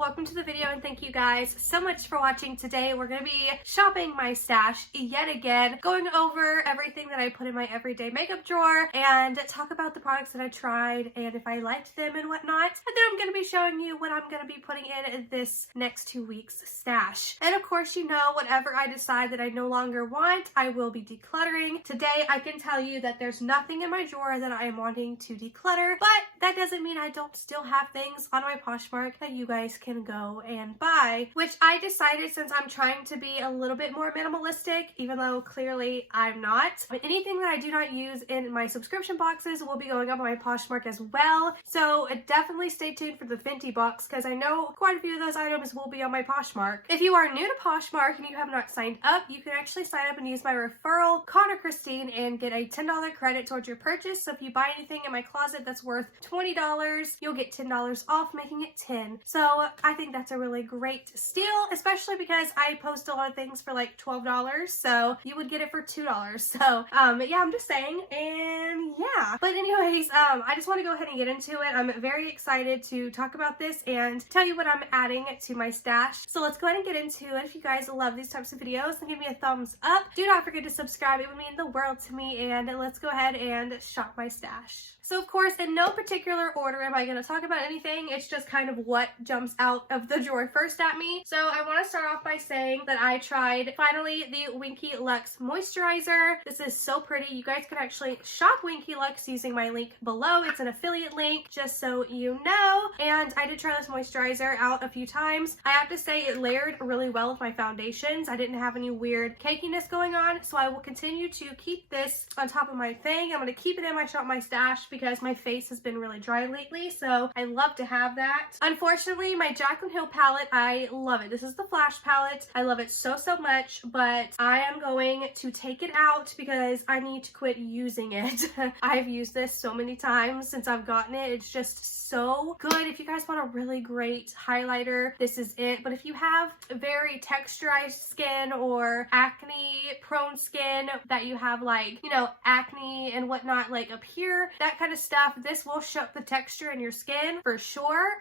welcome to the video and thank you guys so much for watching today. We're going to be shopping my stash yet again, going over everything that I put in my everyday makeup drawer and talk about the products that I tried and if I liked them and whatnot. And then I'm going to be showing you what I'm going to be putting in this next 2 weeks stash. And of course, you know, whatever I decide that I no longer want, I will be decluttering. Today, I can tell you that there's nothing in my drawer that I am wanting to declutter, but that doesn't mean I don't still have things on my Poshmark that you guys can go and buy, which I decided since I'm trying to be a little bit more minimalistic, even though clearly I'm not. But anything that I do not use in my subscription boxes will be going up on my Poshmark as well. So definitely stay tuned for the Fenty box because I know quite a few of those items will be on my Poshmark. If you are new to Poshmark and you have not signed up, you can actually sign up and use my referral, CONNORKRYSTYN, and get a $10 credit towards your purchase. So if you buy anything in my closet that's worth $20, you'll get $10 off, making it $10. So I think that's a really great steal, especially because I post a lot of things for like $12, so you would get it for $2. So yeah, I'm just saying, and yeah. But anyways, I just want to go ahead and get into it. I'm very excited to talk about this and tell you what I'm adding to my stash. So let's go ahead and get into it. If you guys love these types of videos, then give me a thumbs up. Do not forget to subscribe. It would mean the world to me, and let's go ahead and shop my stash. So of course, in no particular order am I going to talk about anything. It's just kind of what jumps out of the drawer first at me. So I want to start off by saying that I tried finally the Winky Luxe moisturizer. This is so pretty. You guys can actually shop Winky Luxe using my link below. It's an affiliate link, just so you know. And I did try this moisturizer out a few times. I have to say it layered really well with my foundations. I didn't have any weird cakiness going on, so I will continue to keep this on top of my thing. I'm going to keep it in my shop my stash because my face has been really dry lately, so I love to have that. Unfortunately, my Jaclyn Hill palette, I love it. This is the Flash palette. I love it so much, but I am going to take it out because I need to quit using it. I've used this so many times since I've gotten it. It's just so good. If you guys want a really great highlighter, this is it. But if you have very texturized skin or acne prone skin that you have, like, you know, acne and whatnot, like up here, that kind of stuff, this will show the texture in your skin for sure.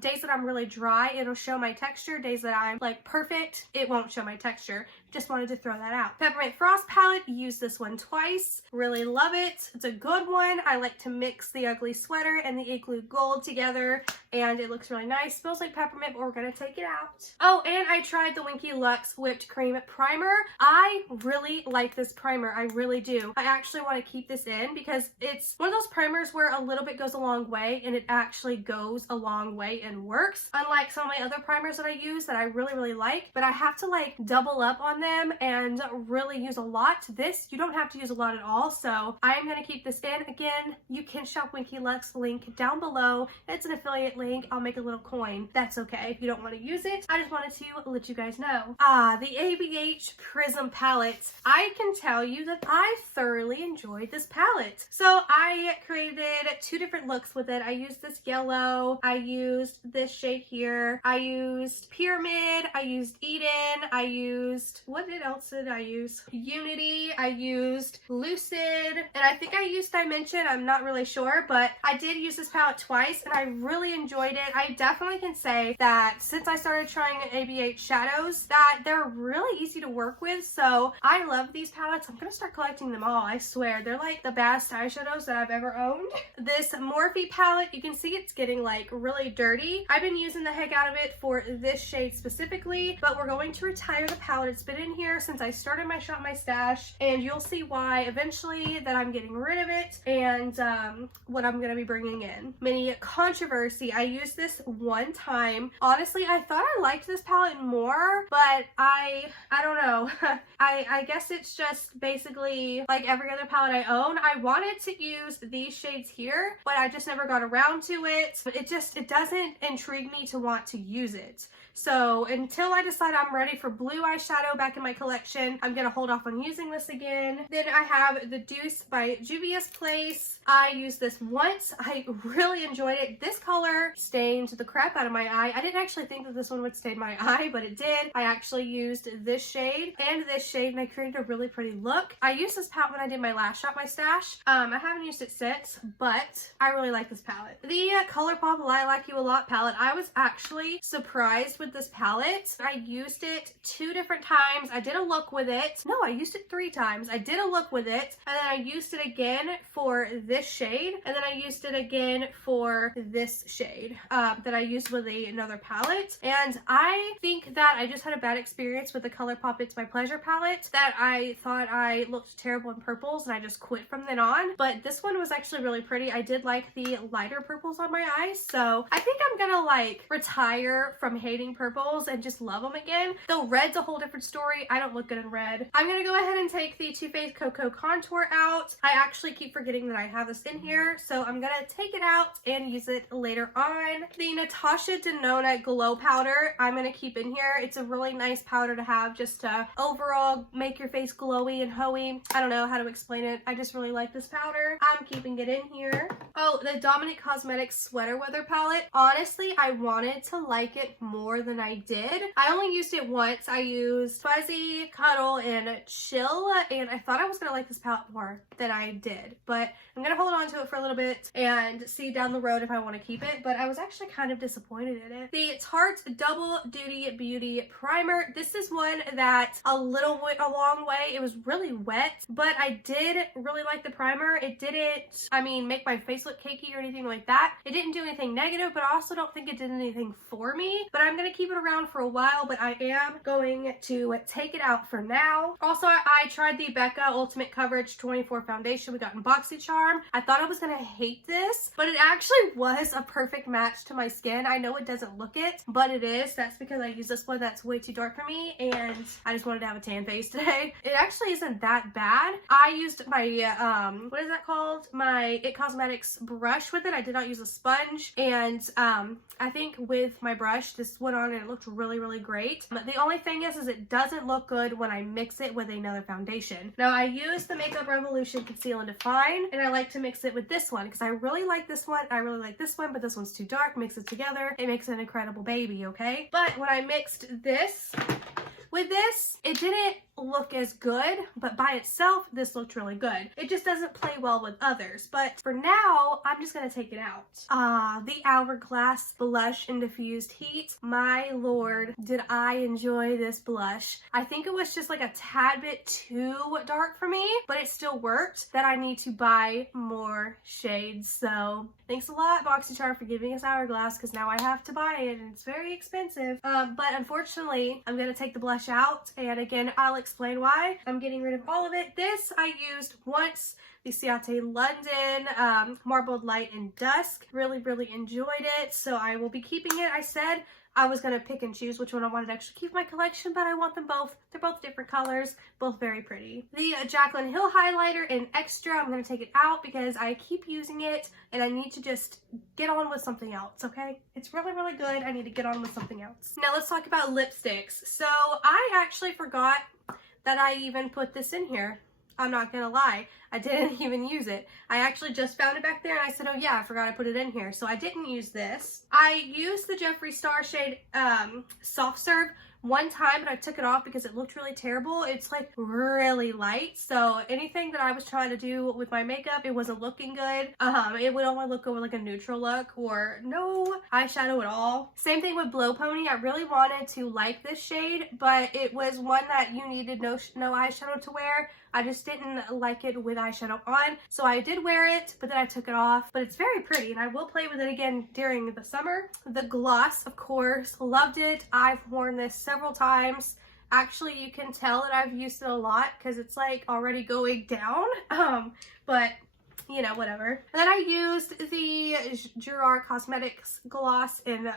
Days that I'm really dry, it'll show my texture. Days that I'm like perfect, it won't show my texture. Just wanted to throw that out. Peppermint Frost palette, used this one twice. Really love it. It's a good one. I like to mix the Ugly Sweater and the Igloo Gold together, and it looks really nice. Smells like peppermint, but we're gonna take it out. Oh, and I tried the Winky Luxe Whipped Cream Primer. I really like this primer. I really do. I actually want to keep this in because it's one of those primers where a little bit goes a long way, and it actually goes a long way and works. Unlike some of my other primers that I use that I really like, but I have to like double up on them and really use a lot. This, you don't have to use a lot at all, so I'm going to keep this in. Again, you can shop Winky Luxe, link down below. It's an affiliate link. I'll make a little coin. That's okay if you don't want to use it. I just wanted to let you guys know. The ABH Prism palette. I can tell you that I thoroughly enjoyed this palette. So I created 2 different looks with it. I used this yellow. I used this shade here. I used Pyramid. I used Eden. I used, what else did I use? Unity. I used Lucid. And I think I used Dimension. I'm not really sure, but I did use this palette twice and I really enjoyed it. I definitely can say that since I started trying ABH shadows, that they're really easy to work with. So I love these palettes. I'm gonna start collecting them all. I swear. They're like the best eyeshadows that I've ever owned. This Morphe palette, you can see it's getting like really dirty. I've been using the heck out of it for this shade specifically, but we're going to retire the palette. It's been in here since I started my shop my stash, and you'll see why eventually that I'm getting rid of it and what I'm gonna be bringing in. Mini controversy. I used this one time. Honestly, I thought I liked this palette more, but I don't know. I guess it's just basically like every other palette I own. I wanted to use these shades here, but I just never got around to it. It doesn't intrigue me to want to use it. So until I decide I'm ready for blue eyeshadow back in my collection. I'm gonna hold off on using this again. Then I have the Deuce by Juvia's Place. I used this once. I really enjoyed it. This color stained the crap out of my eye. I didn't actually think that this one would stain my eye, but it did. I actually used this shade and this shade, and I created a really pretty look. I used this palette when I did my last Shop My Stash. I haven't used it since, but I really like this palette. The ColourPop I Like You A Lot palette, I was actually surprised with this palette. I used it 2 different times. I did a look with it. No, I used it 3 times. I did a look with it, and then I used it again for this shade, and then I used it again for this shade that I used with another palette. And I think that I just had a bad experience with the ColourPop It's My Pleasure palette, that I thought I looked terrible in purples, and I just quit from then on. But this one was actually really pretty. I did like the lighter purples on my eyes, so I think I'm gonna like retire from hating purples and just love them again. Though red's a whole different story. I don't look good in red. I'm gonna go ahead and take the Too Faced Cocoa Contour out. I actually keep forgetting that I have this in here, so I'm gonna take it out and use it later on. The Natasha Denona Glow Powder I'm gonna keep in here. It's a really nice powder to have just to overall make your face glowy and hoey. I don't know how to explain it. I just really like this powder. I'm keeping it in here. Oh, the Dominic Cosmetics Sweater Weather palette. Honestly, I wanted to like it more than I did. I only used it once. I used Fuzzy, Cuddle, and Chill, and I thought I was gonna like this palette more than I did, but I'm gonna hold on to it for a little bit and see down the road if I want to keep it. But I was actually kind of disappointed in it. The Tarte Double Duty Beauty Primer. This is one that a long way. It was really wet, but I did really like the primer. It didn't, I mean, make my face look cakey or anything like that. It didn't do anything negative, but I also don't think it did anything for me. But I'm gonna keep it around for a while, but I am going to take it out for now. Also, I tried the Becca Ultimate Coverage 24 foundation we got in Boxycharm. I thought I was gonna hate this, but it actually was a perfect match to my skin. I know it doesn't look it, but it is. That's because I use this one that's way too dark for me, and I just wanted to have a tan face today. It actually isn't that bad. I used my, what is that called? My It Cosmetics brush with it. I did not use a sponge, and I think with my brush, this went on and it looked really, really great. But the only thing is it doesn't look good when I mix it with another foundation. Now, I use the Makeup Revolution Conceal and Define, and I like to mix it with this one because I really like this one. I really like this one, but this one's too dark. Mix it together. It makes an incredible baby, okay? But when I mixed this with this, it didn't look as good, but by itself, this looked really good. It just doesn't play well with others, but for now, I'm just gonna take it out. The Hourglass Blush in Diffused Heat. My lord, did I enjoy this blush. I think it was just like a tad bit too dark for me, but it still worked. That I need to buy more shades, so thanks a lot, Boxycharm, for giving us Hourglass, because now I have to buy it, and it's very expensive. But unfortunately, I'm gonna take the blush out, and again, I'll explain why. I'm getting rid of all of it. This I used once, the Ciate London Marbled Light in Dusk. Really, really enjoyed it, so I will be keeping it. I said I was gonna pick and choose which one I wanted to actually keep in my collection, but I want them both. They're both different colors, both very pretty. The Jaclyn Hill highlighter in Extra, I'm gonna take it out because I keep using it and I need to just get on with something else, okay? It's really, really good. I need to get on with something else. Now let's talk about lipsticks. So I actually forgot that I even put this in here. I'm not gonna lie, I didn't even use it. I actually just found it back there and I said, oh yeah, I forgot I put it in here. So I didn't use this. I used the Jeffree Star shade Soft Serve one time, but I took it off because it looked really terrible. It's like really light, so anything that I was trying to do with my makeup, it wasn't looking good. It would only look over like a neutral look or no eyeshadow at all. Same thing with Blow Pony. I really wanted to like this shade, but it was one that you needed no eyeshadow to wear. I just didn't like it with eyeshadow on, so I did wear it, but then I took it off. But it's very pretty, and I will play with it again during the summer. The gloss, of course, loved it. I've worn this several times. Actually, you can tell that I've used it a lot because it's like already going down, but you know, whatever. And then I used the Gerard Cosmetics gloss in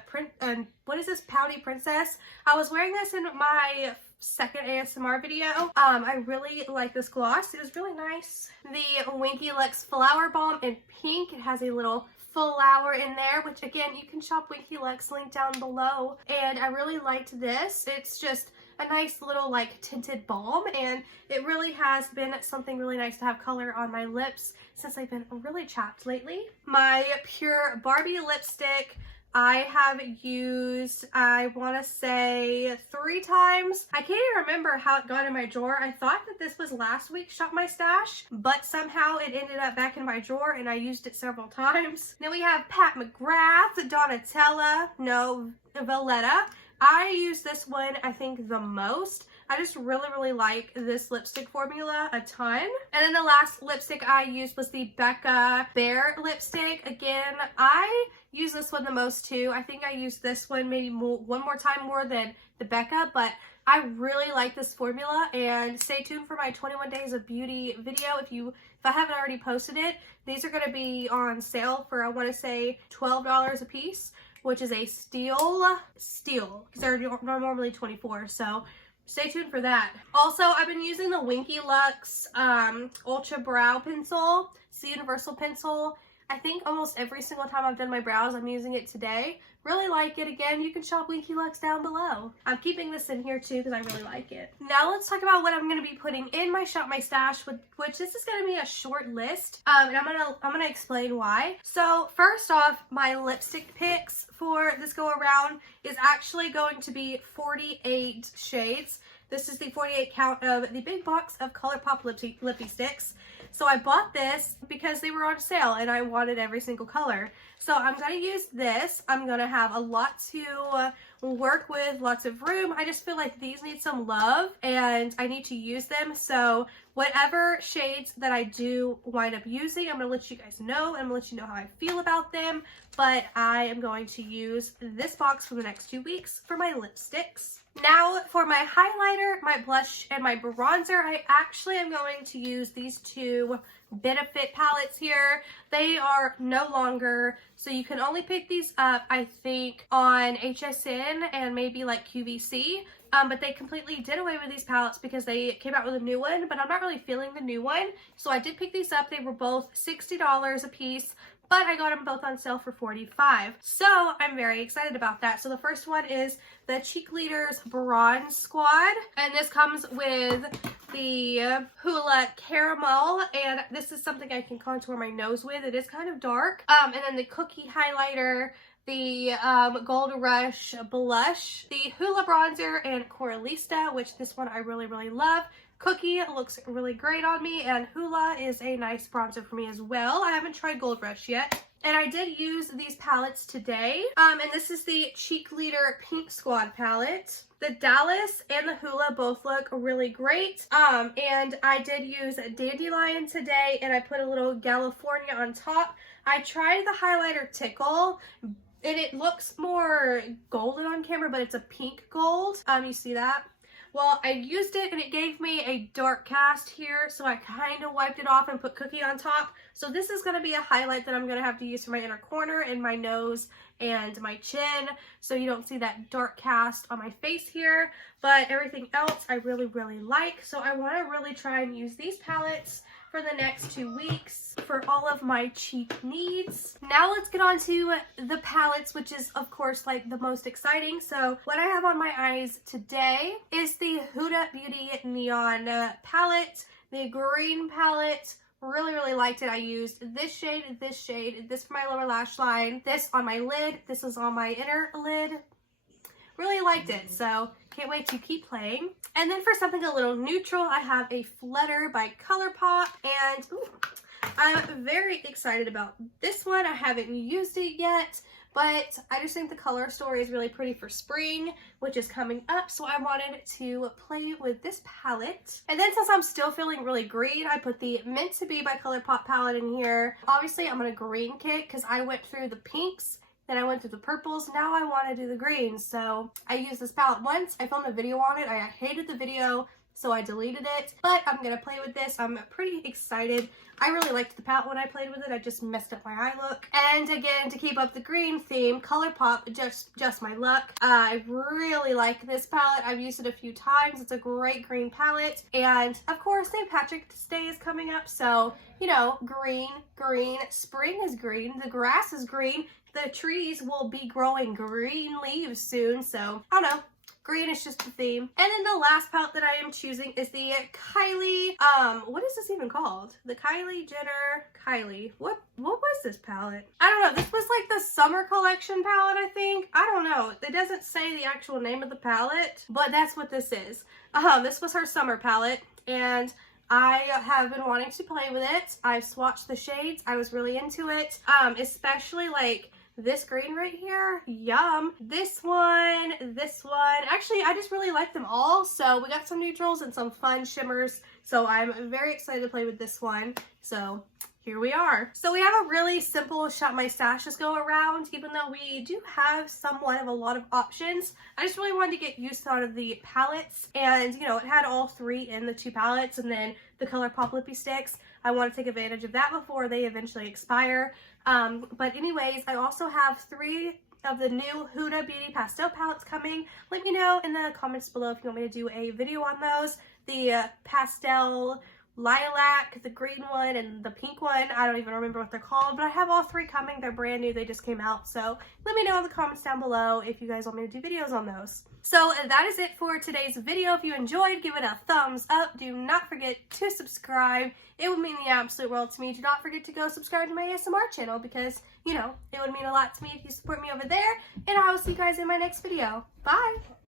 what is this, Pouty Princess. I was wearing this in my second ASMR video. I really like this gloss. It was really nice. The Winky Lux Flower Balm in pink. It has a little flower in there, which again, you can shop Winky Lux, link down below. And I really liked this. It's just a nice little like tinted balm, and it really has been something really nice to have color on my lips since I've been really chapped lately. My Pure Barbie lipstick I have used, I want to say 3 times. I can't even remember how it got in my drawer. I thought that this was last week's Shop My Stash, but somehow it ended up back in my drawer and I used it several times. Then we have Pat McGrath, Donatella, no, Valletta. I use this one, I think, the most. I just really like this lipstick formula a ton. And then the last lipstick I used was the Becca Bear lipstick. Again, I use this one the most too. I think I used this one maybe one more time more than the Becca, but I really like this formula. And stay tuned for my 21 Days of Beauty video. If I haven't already posted it, these are going to be on sale for, I want to say, $12 a piece, which is a steal, because they're normally $24, so stay tuned for that. Also, I've been using the Winky Lux Ultra Brow Pencil. It's the universal pencil. I think almost every single time I've done my brows, I'm using it today. Really like it. Again, you can shop Winky Lux down below. I'm keeping this in here too because I really like it. Now let's talk about what I'm going to be putting in my Shop My Stash, which this is going to be a short list, and I'm gonna explain why. So first off, my lipstick picks for this go around is actually going to be 48 shades. This is the 48 count of the big box of ColourPop lippy sticks. So I bought this because they were on sale and I wanted every single color. So I'm going to use this. I'm going to have a lot to work with, lots of room. I just feel like these need some love and I need to use them. So whatever shades that I do wind up using, I'm going to let you guys know. I'm going to let you know how I feel about them. But I am going to use this box for the next 2 weeks for my lipsticks. Now for my highlighter, my blush, and my bronzer, I actually am going to use these 2 Benefit palettes here. They are no longer, so you can only pick these up, I think, on HSN and maybe like QVC. But they completely did away with these palettes because they came out with a new one, but I'm not really feeling the new one. So I did pick these up. They were both $60 a piece, but I got them both on sale for $45. So I'm very excited about that. So the first one is the Cheek Leaders Bronze Squad, and this comes with the Hoola Caramel, and this is something I can contour my nose with. It is kind of dark. And then the Cookie Highlighter, the Gold Rush Blush, the Hoola Bronzer, and Coralista, which this one I really love. Cookie looks really great on me, and Hoola is a nice bronzer for me as well. I haven't tried Gold Rush yet. And I did use these palettes today. And this is the Cheek Leader Pink Squad palette. The Dallas and the Hoola both look really great. And I did use Dandelion today, and I put a little California on top. I tried the highlighter Tickle, and it looks more golden on camera, but it's a pink gold. You see that? Well, I used it and it gave me a dark cast here, so I kind of wiped it off and put Cookie on top. So this is going to be a highlight that I'm going to have to use for my inner corner and my nose and my chin, so you don't see that dark cast on my face here. But everything else I really like, so I want to really try and use these palettes for the next 2 weeks for all of my cheek needs. Now let's get on to the palettes, which is of course like the most exciting. So what I have on my eyes today is the Huda Beauty Neon palette, the green palette. Really liked it. I used this shade, this for my lower lash line, this on my lid, this is on my inner lid. Really liked it, so can't wait to keep playing. And then for something a little neutral, I have a Flutter by ColourPop, and I'm very excited about this one. I haven't used it yet, but I just think the color story is really pretty for spring, which is coming up, so I wanted to play with this palette. And then since I'm still feeling really green, I put the Meant to Be by ColourPop palette in here. Obviously, I'm on a green kick because I went through the pinks, then I went through the purples. Now I want to do the greens. So I used this palette once. I filmed a video on it. I hated the video, so I deleted it. But I'm going to play with this. I'm pretty excited. I really liked the palette when I played with it. I just messed up my eye look. And again, to keep up the green theme, ColourPop, just my luck. I really like this palette. I've used it a few times. It's a great green palette. And of course, St. Patrick's Day is coming up. So, you know, green, spring is green, the grass is green. The trees will be growing green leaves soon, so I don't know. green is just the theme. And then the last palette that I am choosing is the Kylie, what is this even called? The Kylie Jenner, what was this palette? I don't know. This was like the summer collection palette, I think. I don't know. It doesn't say the actual name of the palette, but that's what this is. This was her summer palette, and I have been wanting to play with it. I've swatched the shades. I was really into it, especially like this green right here, yum. This one. Actually, I just really like them all. So we got some neutrals and some fun shimmers. So I'm very excited to play with this one. So here we are. So we have a really simple Shop My Stashes go around, even though we do have somewhat of a lot of options. I just really wanted to get used to all of the palettes, and you know, it had all three in the two palettes, and then the ColourPop lippy sticks. I want to take advantage of that before they eventually expire. But anyways, I also have 3 of the new Huda Beauty pastel palettes coming. Let me know in the comments below if you want me to do a video on those. The pastel lilac, the green one, and the pink one. I don't even remember what they're called, but I have all 3 coming. They're brand new. They just came out. So let me know in the comments down below if you guys want me to do videos on those. So that is it for today's video. If you enjoyed, give it a thumbs up. Do not forget to subscribe. It would mean the absolute world to me. Do not forget to go subscribe to my ASMR channel because, you know, it would mean a lot to me if you support me over there. And I will see you guys in my next video. Bye!